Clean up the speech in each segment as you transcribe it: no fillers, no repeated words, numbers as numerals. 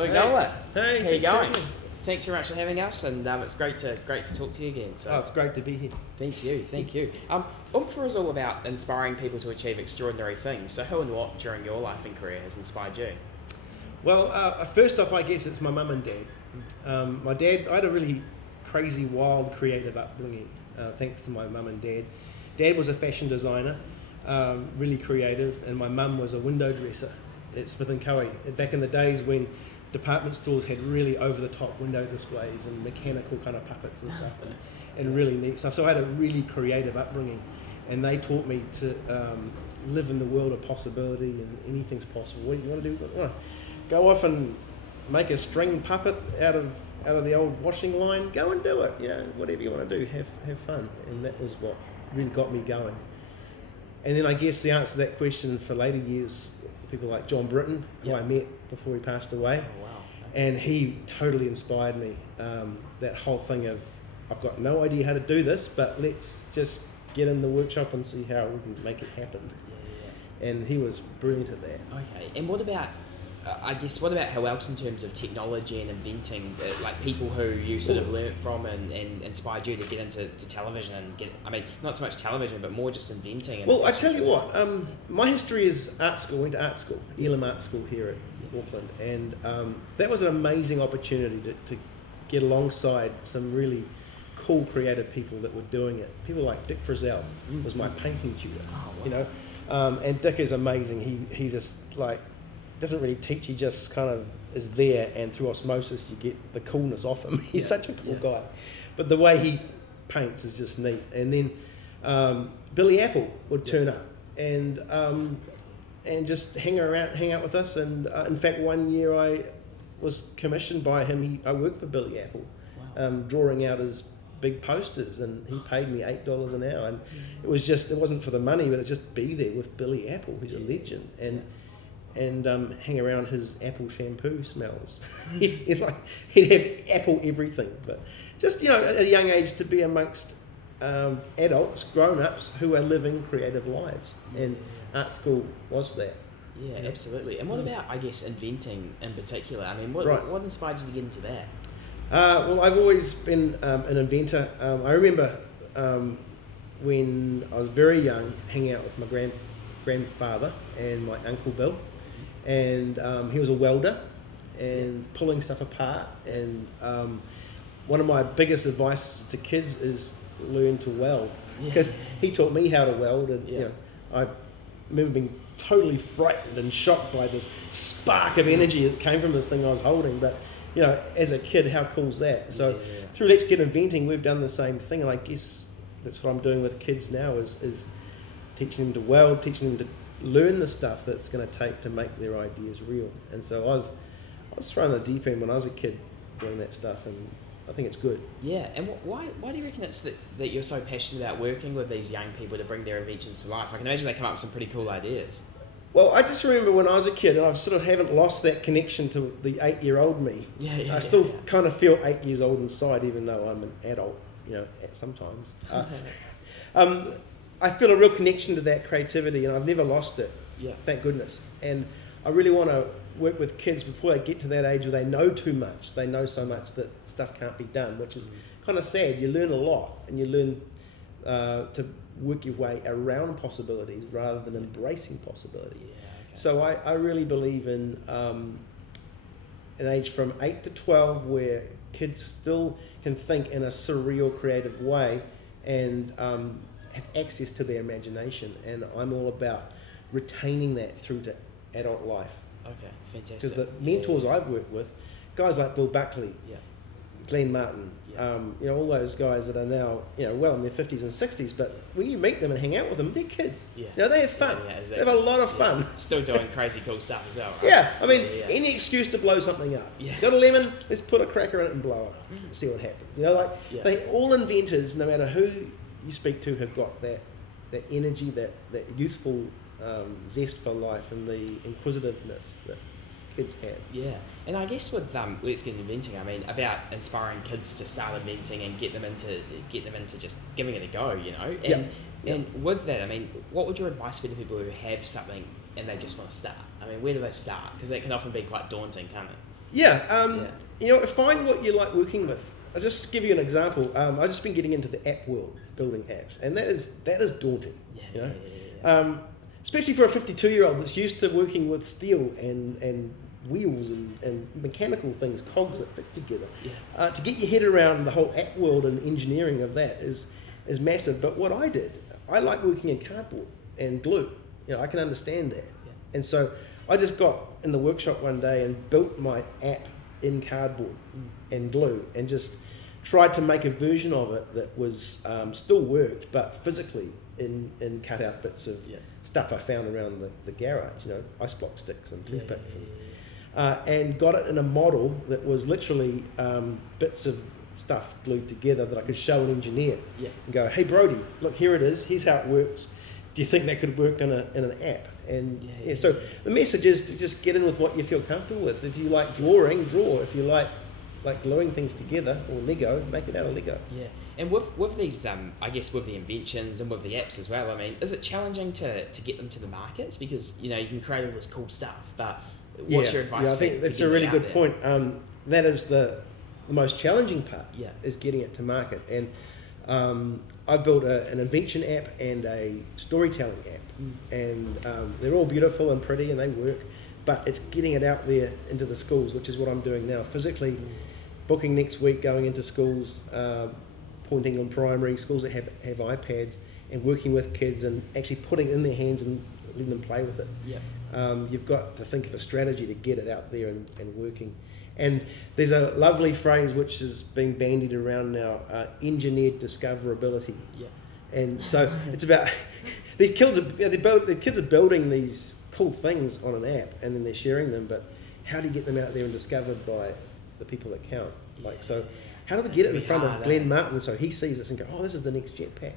Well, Nola, Hey, how you going? having me. Thanks very much for having us, and it's great to talk to you again. So, It's great to be here. thank you. Oompher is all about inspiring people to achieve extraordinary things. So, who and what during your life and career has inspired you? Well, first off, I guess it's my mum and dad. My dad, I had a really crazy, wild, creative upbringing, thanks to my mum and dad. Dad was a fashion designer, really creative, and my mum was a window dresser at Smith & Co. Back in the days when department stores had really over-the-top window displays and mechanical kind of puppets and stuff, and really neat stuff. So I had a really creative upbringing, and they taught me to live in the world of possibility, and anything's possible. What do you want to do? You want to go off and make a string puppet out of the old washing line? Go and do it. Whatever you want to do, have fun. And that was what really got me going. And then I guess the answer to that question for later years, people like John Britton, who I met before he passed away. Oh, wow. And he totally inspired me. That whole thing of, I've got no idea how to do this, but let's just get in the workshop and see how we can make it happen. And he was brilliant at that. Okay, and what about, what about how else in terms of technology and inventing, like people who you sort of learnt from and inspired you to get into television and not so much television, but more just inventing? Well, I tell you what, my history is art school. I went to art school, Elam Art School here at Auckland, and that was an amazing opportunity to get alongside some really cool creative people that were doing it. People like Dick Frizzell was my painting tutor, and Dick is amazing. He just doesn't really teach, he just kind of is there, and through osmosis you get the coolness off him. He's such a cool guy. But the way he paints is just neat. And then Billy Apple would turn up and just hang out with us. And in fact, one year I was commissioned by him. I worked for Billy Apple, drawing out his big posters, and he paid me $8 an hour. And it wasn't for the money, but it just be there with Billy Apple, who's a legend. And hang around his apple shampoo smells. He'd have apple everything. But just, at a young age to be amongst adults, grown-ups who are living creative lives. And art school was that. Yeah, absolutely. And what about, I guess, inventing in particular? I mean, what inspired you to get into that? Well, I've always been an inventor. I remember when I was very young, hanging out with my grandfather and my Uncle Bill. And he was a welder and pulling stuff apart. And one of my biggest advices to kids is learn to weld, because he taught me how to weld. And I remember being totally frightened and shocked by this spark of energy that came from this thing I was holding. But as a kid, how cool is that? So through Let's Get Inventing, we've done the same thing, and I guess that's what I'm doing with kids now is teaching them to weld, teaching them to learn the stuff that's going to take to make their ideas real. And so I was thrown in the deep end when I was a kid doing that stuff, and I think it's good. Yeah, and why do you reckon it's that you're so passionate about working with these young people to bring their inventions to life? I can imagine they come up with some pretty cool ideas. Well, I just remember when I was a kid, and I sort of haven't lost that connection to the 8-year-old me. I still kind of feel 8 years old inside, even though I'm an adult, sometimes. I feel a real connection to that creativity, and I've never lost it. Thank goodness. And I really want to work with kids before they get to that age where they know too much. They know so much that stuff can't be done, which is kind of sad. You learn a lot, and you learn to work your way around possibilities rather than embracing possibility. So I really believe in an age from 8 to 12 where kids still can think in a surreal, creative way, and have access to their imagination, and I'm all about retaining that through to adult life. Okay, fantastic. Because the mentors I've worked with, guys like Bill Buckley, Glenn Martin, all those guys that are now, well in their 50s and 60s, but when you meet them and hang out with them, they're kids. They have fun. Exactly. They have a lot of fun. Still doing crazy cool stuff as well. Right? Any excuse to blow something up. Got a lemon, let's put a cracker in it and blow it. See what happens. They all inventors, no matter who you speak to, have got that energy, that youthful zest for life, and the inquisitiveness that kids have. Yeah, and I guess with Let's Get Inventing, about inspiring kids to start inventing and get them into just giving it a go, And with that, what would your advice be to people who have something and they just want to start? Where do they start? Because that can often be quite daunting, can't it? Yeah, you know, find what you like working with. I'll just give you an example. I've just been getting into the app world, building apps, and that is daunting. You know, especially for a 52-year-old that's used to working with steel and wheels and mechanical things, cogs that fit together. To get your head around the whole app world and engineering of that is massive. But what I did, I like working in cardboard and glue. You know, I can understand that, and so I just got in the workshop one day and built my app in cardboard and glue, and just tried to make a version of it that was still worked, but physically in cut out bits of stuff I found around the garage, you know, ice block sticks and toothpicks, and got it in a model that was literally bits of stuff glued together that I could show an engineer and go, hey Brody, look, here it is, here's how it works. Do you think that could work in an app? And so the message is to just get in with what you feel comfortable with. If you like drawing, draw. If you like gluing things together or Lego, make it out of Lego. Yeah, and with these, I guess with the inventions and with the apps as well, I mean, is it challenging to get them to the market? Because, you know, you can create all this cool stuff, but what's your advice? Yeah, I think that's a really good point. That is the most challenging part, is getting it to market. And I've built an invention app and a storytelling app, and they're all beautiful and pretty and they work, but it's getting it out there into the schools, which is what I'm doing now, physically booking next week, going into schools, pointing on primary schools that have iPads, and working with kids and actually putting it in their hands and letting them play with it. You've got to think of a strategy to get it out there and working. And there's a lovely phrase which is being bandied around now, engineered discoverability. And so it's about these kids are building these cool things on an app, and then they're sharing them, but how do you get them out there and discovered by the people that count? Like, so how do we get it in front of Glenn Martin so he sees this and go, oh, this is the next jetpack?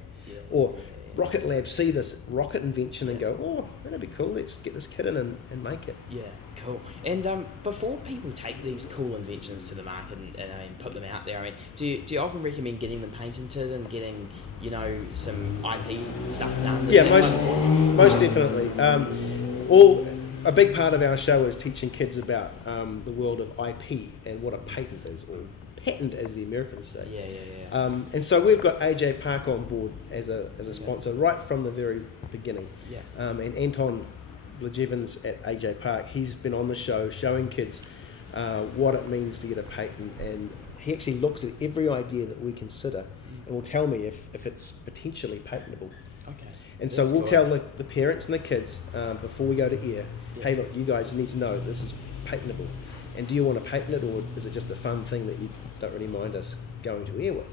Or Rocket Lab see this rocket invention and go, oh, that'd be cool, let's get this kid in and make it. Yeah, cool. And before people take these cool inventions to the market and put them out there, I mean, do you often recommend getting them patented and getting, you know, some IP stuff done? Yeah, most definitely. A big part of our show is teaching kids about the world of IP and what a patent is, or patent as the Americans say. And so we've got AJ Park on board as a sponsor right from the very beginning. And Anton Blajevins at AJ Park, he's been on the show showing kids what it means to get a patent, and he actually looks at every idea that we consider and will tell me if it's potentially patentable. And so we'll tell the parents and the kids before we go to air, hey look, you guys need to know this is patentable, and do you want to patent it, or is it just a fun thing that you don't really mind us going to air with?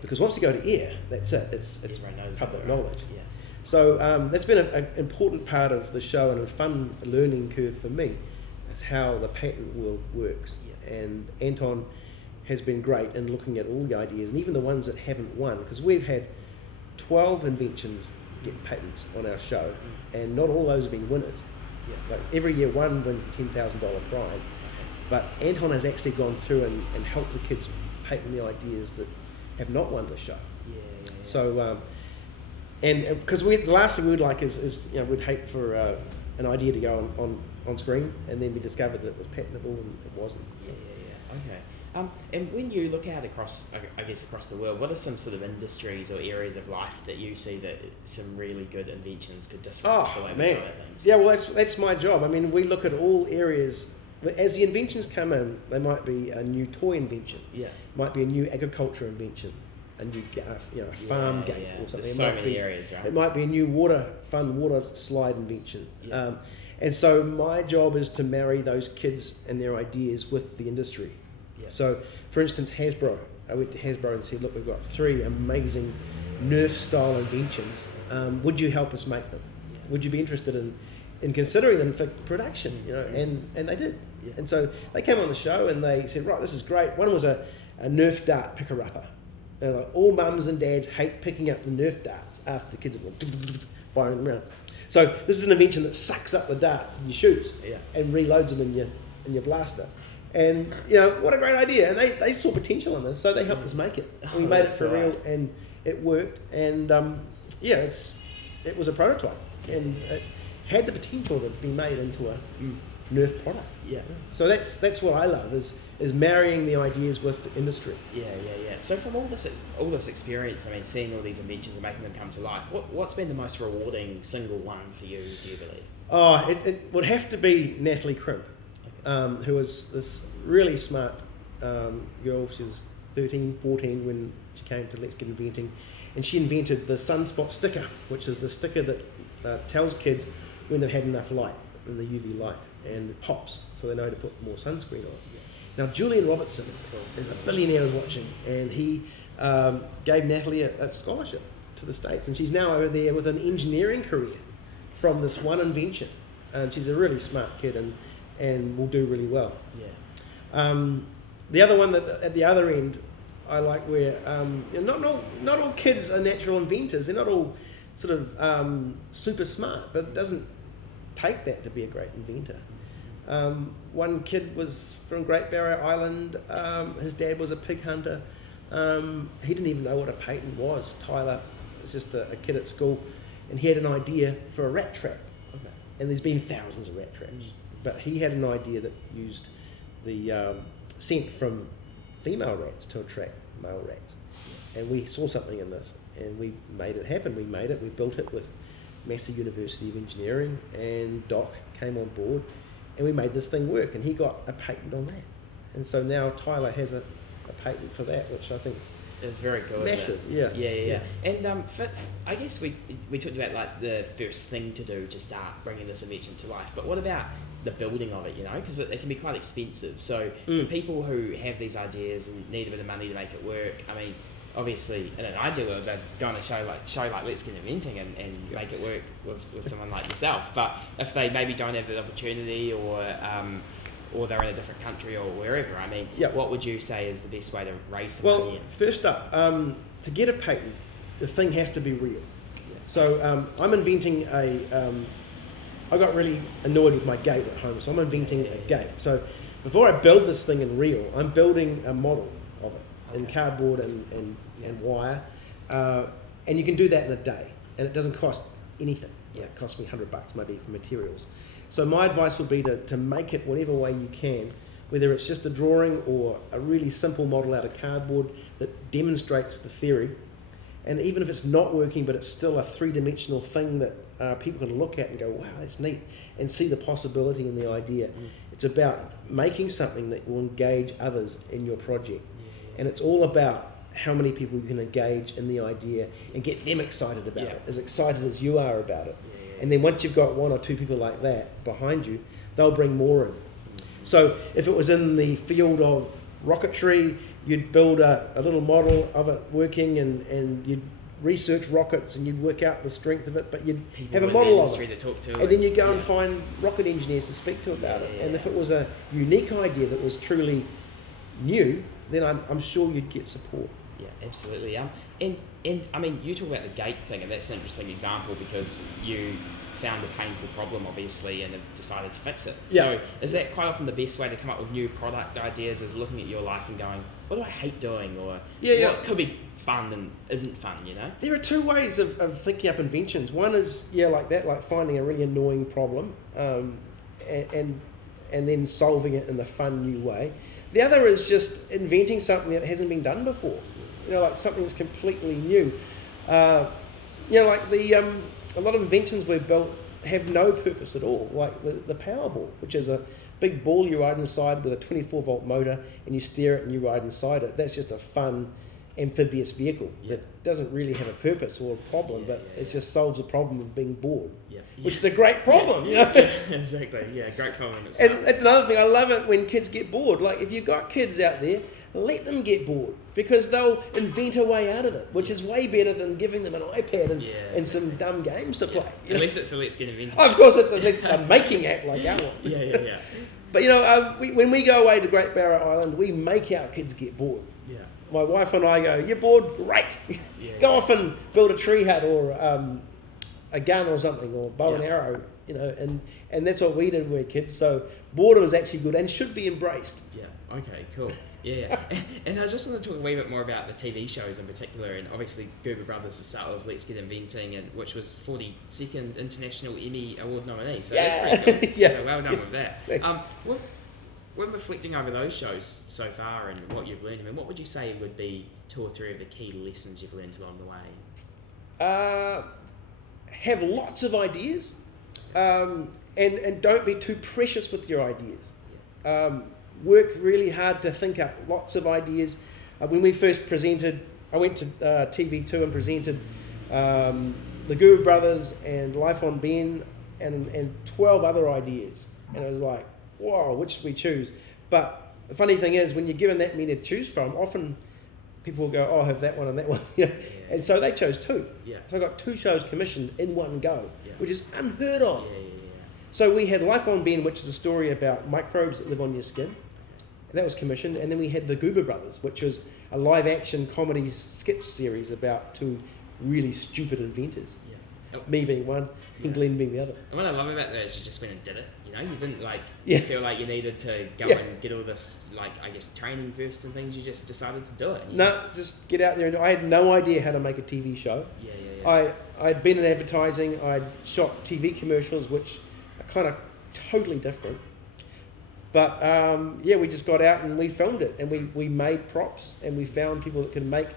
Because once you go to air, that's it, it's public knowledge. So that's been an important part of the show, and a fun learning curve for me, is how the patent world works. And Anton has been great in looking at all the ideas, and even the ones that haven't won, because we've had 12 inventions get patents on our show, and not all those have been winners. Like every year one wins the $10,000 prize, but Anton has actually gone through and helped the kids patent the ideas that have not won the show. So and because the last thing we'd like is you know, we'd hate for an idea to go on screen and then be discovered that it was patentable and it wasn't. And when you look out across the world, what are some sort of industries or areas of life that you see that some really good inventions could disrupt the way we do things? Yeah, well, that's my job. I mean, we look at all areas. As the inventions come in, they might be a new toy invention. Might be a new agriculture invention, a new farm gate or something. There's so many areas, right? It might be a new fun water slide invention. And so my job is to marry those kids and their ideas with the industry. So, for instance, Hasbro. I went to Hasbro and said, look, we've got 3 amazing Nerf-style inventions. Would you help us make them? Would you be interested in considering them for production? You know, and they did. And so they came on the show and they said, right, this is great. One was a Nerf dart picker-upper. Like, all mums and dads hate picking up the Nerf darts after the kids are firing them around. So this is an invention that sucks up the darts in your shoes and reloads them in your blaster. And you know, what a great idea! And they saw potential in this, so they helped us make it. We made it for real, and it worked. And it was a prototype, and it had the potential to be made into a Nerf product. Yeah. So that's what I love is marrying the ideas with industry. Yeah. So from all this experience, I mean, seeing all these inventions and making them come to life, what's been the most rewarding single one for you, do you believe? Oh, it would have to be Natalie Crimp, who was this really smart girl. She was 13, 14 when she came to Let's Get Inventing, and she invented the sunspot sticker, which is the sticker that tells kids when they've had enough light, in the UV light, and it pops, so they know to put more sunscreen on. Now, Julian Robertson is a billionaire who's watching, and he gave Natalie a scholarship to the States, and she's now over there with an engineering career from this one invention. And she's a really smart kid and will do really well. Yeah. The other one that at the other end, I like where not all kids are natural inventors. They're not all sort of super smart, but it doesn't take that to be a great inventor. One kid was from Great Barrier Island. His dad was a pig hunter. He didn't even know what a patent was. Tyler was just a kid at school, and he had an idea for a rat trap. Okay. And there's been thousands of rat traps, but he had an idea that used the scent from female rats to attract male rats. And we saw something in this, and we made it happen. We built it with Massey University of Engineering, and Doc came on board, and we made this thing work, and he got a patent on that. And so now Tyler has a patent for that, which I think is it's very good. massive. Yeah. And I guess we talked about like the first thing to do to start bringing this invention to life, but what about the building of it, you know, because it can be quite expensive. So for people who have these ideas and need a bit of money to make it work, I mean, obviously in an ideal world they'd go on a show like Let's Get Inventing and make it work with someone like yourself. But if they maybe don't have the opportunity or they're in a different country or wherever, I mean, what would you say is the best way to raise some money in? First up, to get a patent, the thing has to be real. Yeah. So I'm inventing I got really annoyed with my gate at home, so I'm inventing a gate. So before I build this thing in real, I'm building a model of it in cardboard and wire, and you can do that in a day, and it doesn't cost anything. Yeah. It costs me $100 maybe for materials. So my advice would be to make it whatever way you can, whether it's just a drawing or a really simple model out of cardboard that demonstrates the theory. And even if it's not working, but it's still a three-dimensional thing that people can look at and go, wow, that's neat, and see the possibility in the idea. It's about making something that will engage others in your project. And it's all about how many people you can engage in the idea and get them excited about it, as excited as you are about it. And then once you've got one or two people like that behind you, they'll bring more in. So if it was in the field of rocketry, you'd build a little model of it working and you'd research rockets and you'd work out the strength of it, but you'd have a model of it. To talk to and then you'd go and find rocket engineers to speak to about it. And if it was a unique idea that was truly new, then I'm sure you'd get support. Yeah, absolutely. And I mean, you talk about the gate thing, and that's an interesting example because you found a painful problem, obviously, and have decided to fix it. So is that quite often the best way to come up with new product ideas, is looking at your life and going, what do I hate doing? Or what could be fun and isn't fun, you know? There are two ways of thinking up inventions. One is, like that, like finding a really annoying problem and then solving it in a fun new way. The other is just inventing something that hasn't been done before. Like something that's completely new. Like a lot of inventions we've built have no purpose at all. Like the Powerball, which is a big ball you ride inside with a 24-volt motor, and you steer it and you ride inside it. That's just a fun amphibious vehicle that doesn't really have a purpose or a problem, but it just solves a problem of being bored, which is a great problem. Exactly. Yeah, great problem. And that's another thing. I love it when kids get bored. Like if you've got kids out there, let them get bored, because they'll invent a way out of it, which is way better than giving them an iPad and some dumb games to play. At least it's a Let's Get Inventing. Of course, it's a making app like our one. Yeah. But when we go away to Great Barrier Island, we make our kids get bored. Yeah. My wife and I go, you're bored? Great. Go off and build a tree hut or a gun or something, or bow and arrow and that's what we did when we were kids. So boredom is actually good and should be embraced. Yeah. Okay. Cool. Yeah. And I just want to talk a wee bit more about the TV shows in particular, and obviously Goober Brothers to start with. Let's Get Inventing, and which was 42nd International Emmy Award nominee. So that's pretty cool. So well done with that. When reflecting over those shows so far and what you've learned, I mean, what would you say would be 2 or 3 of the key lessons you've learned along the way? Have lots of ideas, and don't be too precious with your ideas. Work really hard to think up lots of ideas. When we first presented, I went to TV2 and presented the Guru Brothers and Life on Ben and 12 other ideas. And it was like, wow, which should we choose? But the funny thing is, when you're given that many to choose from, often people will go, oh, I have that one and that one. And so they chose 2. Yeah. So I got 2 shows commissioned in one go, which is unheard of. Yeah. So we had Life on Ben, which is a story about microbes that live on your skin. That was commissioned. And then we had the Goober Brothers, which was a live action comedy sketch series about 2 really stupid inventors. Yeah. Me being one, and Glenn being the other. And what I love about that is you just went and did it. You didn't feel like you needed to go and get all this training first and things. You just decided to do it. Just get out there and do it. I had no idea how to make a TV show. Yeah. I'd been in advertising. I'd shot TV commercials, which are kind of totally different. But we just got out and we filmed it, and we made props, and we found people that could make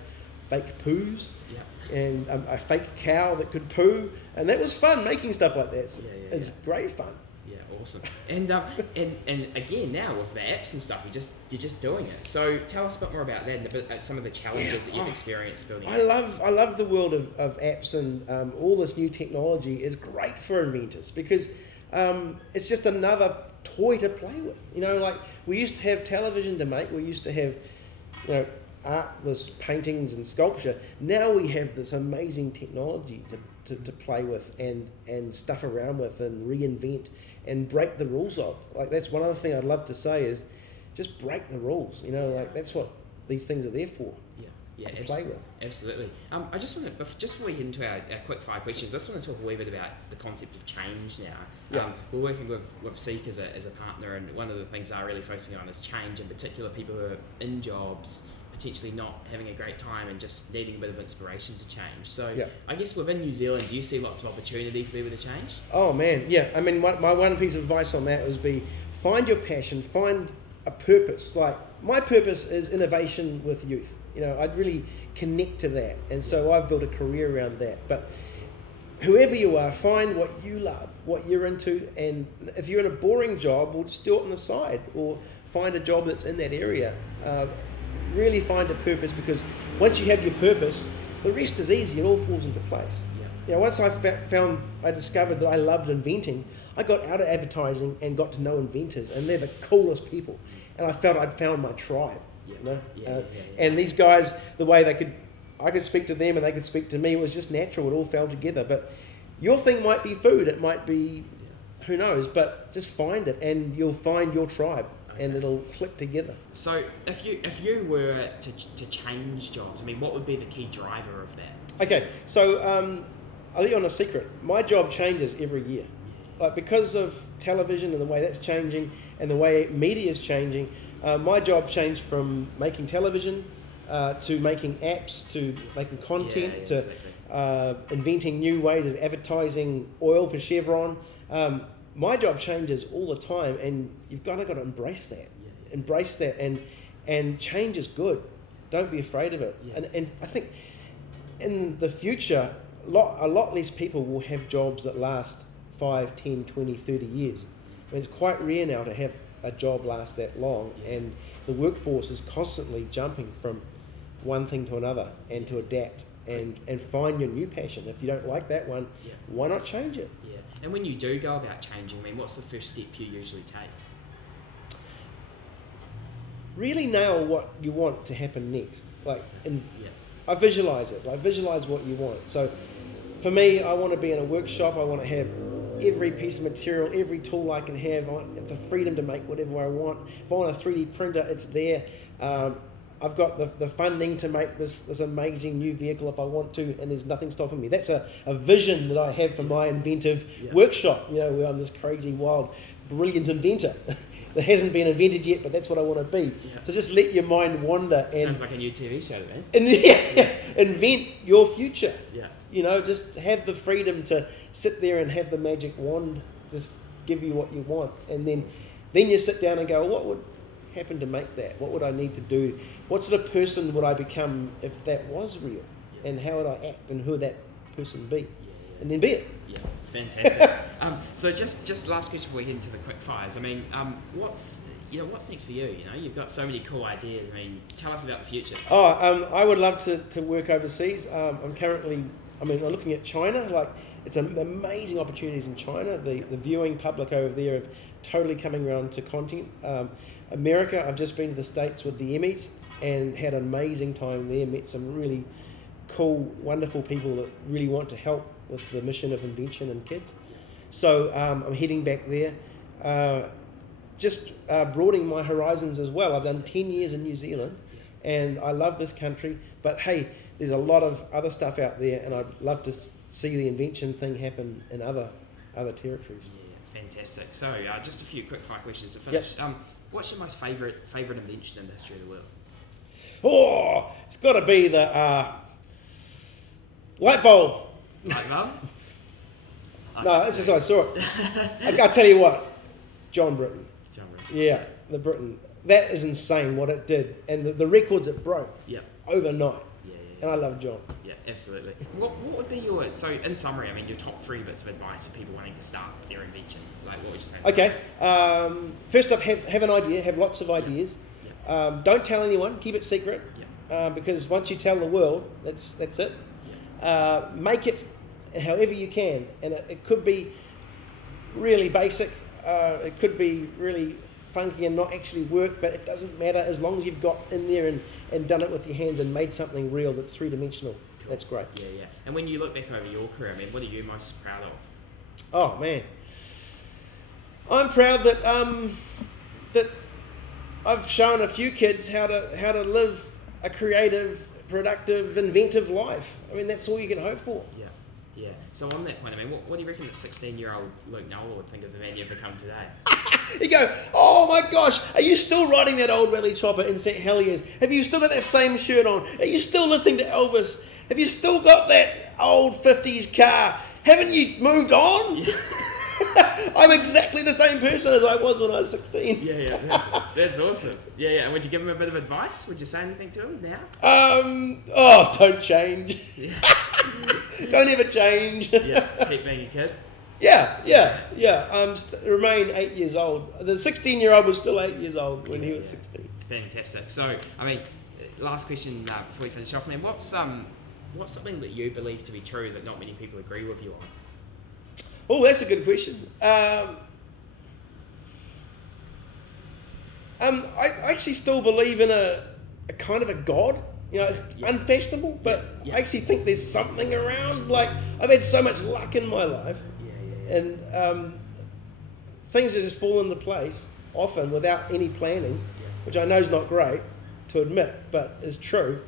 fake poos, and a fake cow that could poo, and that was fun making stuff like that. It's great fun. Yeah, awesome. And again, now with the apps and stuff, you're just doing it. So tell us a bit more about that and some of the challenges that you've experienced building. I love the world of apps, and all this new technology is great for inventors because it's just another toy to play with. Like we used to have television to make. We used to have, art, this paintings and sculpture. Now we have this amazing technology to play with and stuff around with and reinvent and break the rules of. Like that's one other thing I'd love to say is just break the rules. Like that's what these things are there for. Yeah, to play with. Absolutely. I just want to, just before we get into our quick 5 questions, I just want to talk a wee bit about the concept of change now. We're working with Seek as a partner, and one of the things they're really focusing on is change, in particular people who are in jobs, potentially not having a great time and just needing a bit of inspiration to change. So I guess within New Zealand, do you see lots of opportunity for people to change? Oh man, yeah. I mean, my one piece of advice on that would be find your passion, find a purpose. Like my purpose is innovation with youth. I'd really connect to that, and so I've built a career around that. But whoever you are, find what you love, what you're into, and if you're in a boring job, well, just do it on the side, or find a job that's in that area. Really find a purpose, because once you have your purpose, the rest is easy. It all falls into place. Once I discovered that I loved inventing, I got out of advertising and got to know inventors, and they're the coolest people, and I felt I'd found my tribe. And these guys, the way I could speak to them and they could speak to me, it was just natural. It all fell together. But your thing might be food, it might be, who knows, but just find it and you'll find your tribe, and it'll click together. So if you were to change jobs, I mean, what would be the key driver of that? Okay, so I'll let you on a secret. My job changes every year. Like because of television and the way that's changing and the way media is changing, my job changed from making television to making apps, to making content, to inventing new ways of advertising oil for Chevron. My job changes all the time, and you've got to embrace that. Embrace that, and change is good. Don't be afraid of it. And I think in the future, a lot less people will have jobs that last 5, 10, 20, 30 years. I mean, it's quite rare now to have a job last that long, and the workforce is constantly jumping from one thing to another, and to adapt and find your new passion. If you don't like that one, why not change it? And when you do go about changing, I mean, what's the first step you usually take? Really nail what you want to happen next. I visualize it. I visualize what you want. So for me, I want to be in a workshop. I want to have every piece of material, every tool I can have. I want the freedom to make whatever I want. If I want a 3D printer, it's there. I I've got the funding to make this amazing new vehicle if I want to, and there's nothing stopping me. That's a vision that I have for my inventive workshop, you know, where I'm this crazy, wild, brilliant inventor that hasn't been invented yet, but that's what I want to be. Yeah. So just let your mind wander. Sounds like a new TV show, man. And invent your future. Yeah. You know, just have the freedom to sit there and have the magic wand just give you what you want. And then you sit down and go, well, what would happen to make that? What would I need to do? What sort of person would I become if that was real? Yeah. And how would I act, and who would that person be? Yeah. And then be it. Yeah, fantastic. So just last question before we head into the quick fires. I mean, what's next for you? You know, you've got so many cool ideas. I mean, tell us about the future. I would love to work overseas. I'm looking at China. Like, it's amazing opportunities in China. The viewing public over there are totally coming around to content. America, I've just been to the States with the Emmys and had an amazing time there. Met some really cool, wonderful people that really want to help with the mission of invention in kids. So I'm heading back there. Just broadening my horizons as well. I've done 10 years in New Zealand and I love this country, but hey, there's a lot of other stuff out there, and I'd love to see the invention thing happen in other territories. Yeah, fantastic. So just a few quick fire questions to finish. Yep. What's your most favourite invention in the history of the world? Oh, it's got to be the light bulb. Light bulb? No, it's just I saw it. I'll tell you what, John Britain. Yeah, the Britain. That is insane what it did, and the records it broke overnight. And I love John. Yeah, absolutely. What would be so in summary, I mean, your top 3 bits of advice for people wanting to start their invention? Like, what would you say? Okay. First off, have an idea. Have lots of ideas. Yeah. Don't tell anyone. Keep it secret. Yeah. Because once you tell the world, that's it. Yeah. Make it however you can, and it could be really basic. It could be really funky and not actually work, but it doesn't matter as long as you've got in there and done it with your hands and made something real that's three-dimensional. Cool. That's great. Yeah. And when you look back over your career, I mean, what are you most proud of? Oh man, I'm proud that that I've shown a few kids how to live a creative, productive, inventive life. I mean, that's all you can hope for. Yeah. So on that point, I mean, what do you reckon the 16-year-old Luke Nola would think of the man you've become today? You go, oh my gosh, are you still riding that old rally chopper in St. Heliers? Have you still got that same shirt on? Are you still listening to Elvis? Have you still got that old 50s car? Haven't you moved on? Yeah. I'm exactly the same person as I was when I was 16. Yeah, that's awesome. Yeah. And would you give him a bit of advice? Would you say anything to him now? Don't change. Yeah. Don't ever change. Yeah, keep being a kid. Yeah. Remain 8 years old. The 16-year-old was still 8 years old when he was 16. Fantastic. So, I mean, last question before we finish off, man. What's something that you believe to be true that not many people agree with you on? Oh, that's a good question. I actually still believe in a kind of a God. You know, it's unfashionable, but I actually think there's something around. Like, I've had so much luck in my life, and things have just fall into place often without any planning, which I know is not great to admit, but is true.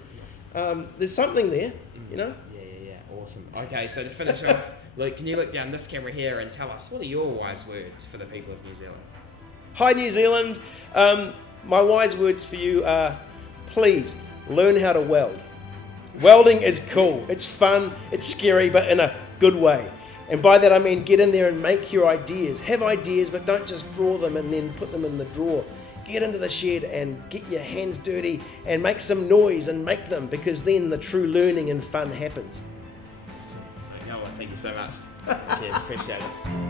There's something there, you know? Yeah. Awesome. Okay, so to finish off, Luke, can you look down this camera here and tell us, what are your wise words for the people of New Zealand? Hi, New Zealand. My wise words for you are, please, learn how to weld. Welding is cool. It's fun. It's scary, but in a good way. And by that I mean get in there and make your ideas. Have ideas, but don't just draw them and then put them in the drawer. Get into the shed and get your hands dirty and make some noise and make them, because then the true learning and fun happens. Awesome. Nola, thank you so much. Cheers, appreciate it.